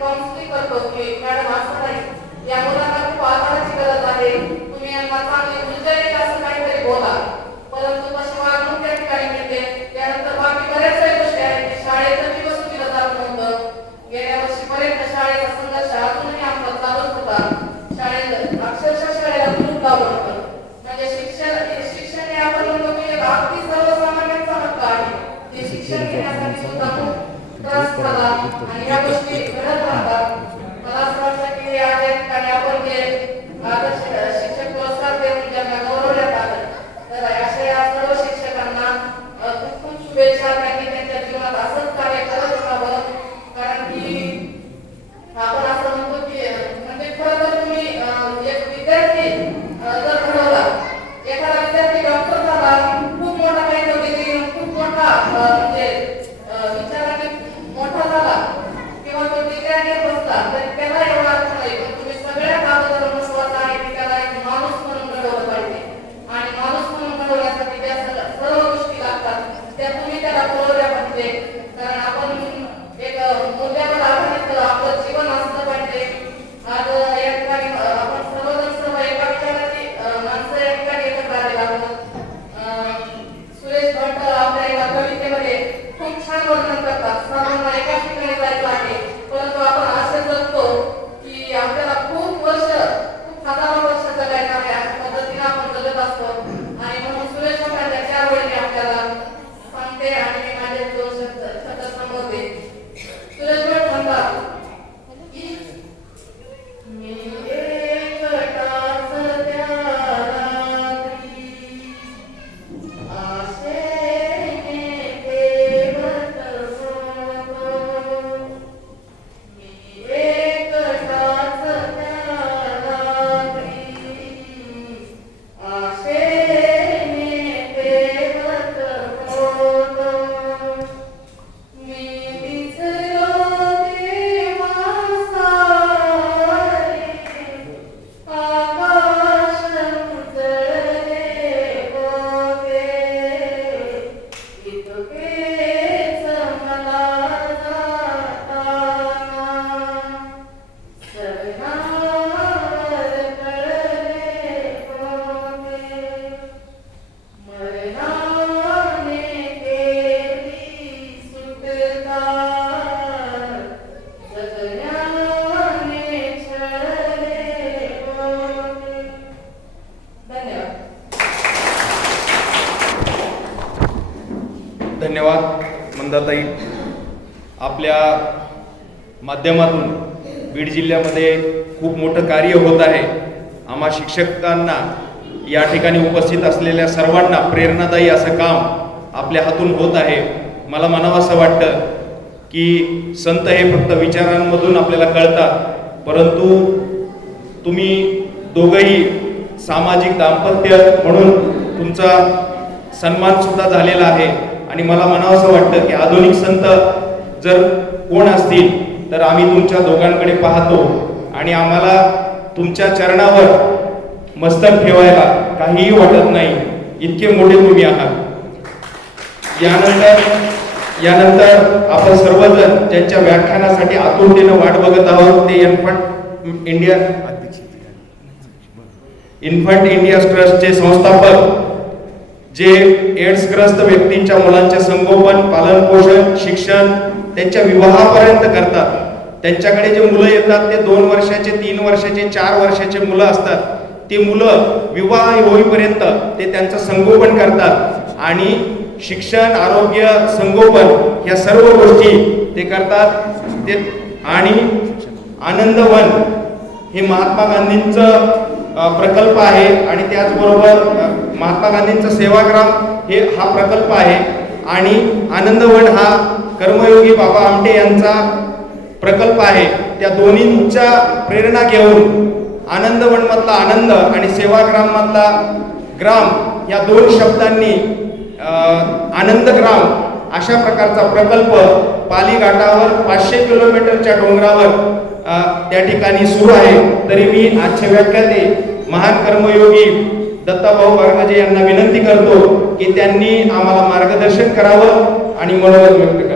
Counselling करतो की madam असं नाही या मुलांना खूप आधाराची गरज आहे. तुम्ही यांना चांगली ऊर्जा येईल असं काहीतरी बोला. परंतु तशी वागणूक त्या ठिकाणी मिळते. त्यानंतर बाकी बऱ्याच काही गोष्टी आहेत शाळेचं दिवस दिलं जात नव्हतं गेल्या वर्षी पर्यंत शाळेचा संघर्ष अजूनही खूप आणि या गोष्टी घडत राहतात मला असं वाटतं की आज या ठिकाणी आपण जे मंदाताई आपल्या माध्यमातून बीड जिल्ह्यामध्ये खूप मोठं कार्य होत आहे. आम्हा शिक्षकांना या ठिकाणी उपस्थित असलेल्या सर्वांना प्रेरणादायी असं काम आपल्या हातून होत आहे. मला म्हणावं वाटतं की संत हे फक्त विचारांमधून आपल्याला कळतात परंतु तुम्ही दोघंही सामाजिक दाम्पत्य म्हणून तुमचा सन्मानसुद्धा झालेला आहे. आणि मला म्हणावंसं वाटतं की आधुनिक संत जर कोण असतील तर आम्ही तुमच्या दोघांकडे पाहतो आणि आम्हाला तुमच्या चरणावर मस्तक ठेवायला काहीही वाटत नाही. इतके मोठे तुम्ही आहात. यानंतर यानंतर आपण सर्वजण ज्यांच्या व्याख्यानासाठी आतुरतेनं वाट बघत आहोत ते इन्फंट इंडिया इन्फंट इंडिया ट्रस्टचे संस्थापक जे एड्सग्रस्त व्यक्तींच्या मुलांचे संगोपन पालन पोषण शिक्षण त्यांच्या विवाहापर्यंत करतात. त्यांच्याकडे जे मुलं येतात ते दोन वर्षाचे तीन वर्षाचे चार वर्षाचे मुलं असतात. ते मुलं विवाह होईपर्यंत ते त्यांचं संगोपन करतात. आणि शिक्षण आरोग्य संगोपन ह्या सर्व गोष्टी ते करतात. ते आणि आनंदवन हे महात्मा गांधींचं प्रकल्प आहे आणि त्याचबरोबर महात्मा गांधींचं सेवाग्राम हे हा प्रकल्प आहे. आणि आनंदवन हा कर्मयोगी बाबा आमटे यांचा प्रकल्प आहे. त्या दोन्हींच्या प्रेरणा घेऊन आनंदवनमधला आनंद आणि सेवाग्राममधला ग्राम या दोन शब्दांनी आनंदग्राम अशा प्रकारचा प्रकल्प पाली घाटावर पाचशे किलोमीटरच्या डोंगरावर त्या ठिकाणी सुरू आहे. तरी मी आजच्या व्याख्याते महान कर्मयोगी दत्ताभाऊ बारगजे यांना विनंती करतो की त्यांनी आम्हाला मार्गदर्शन करावं आणि मनोगत व्यक्त करावं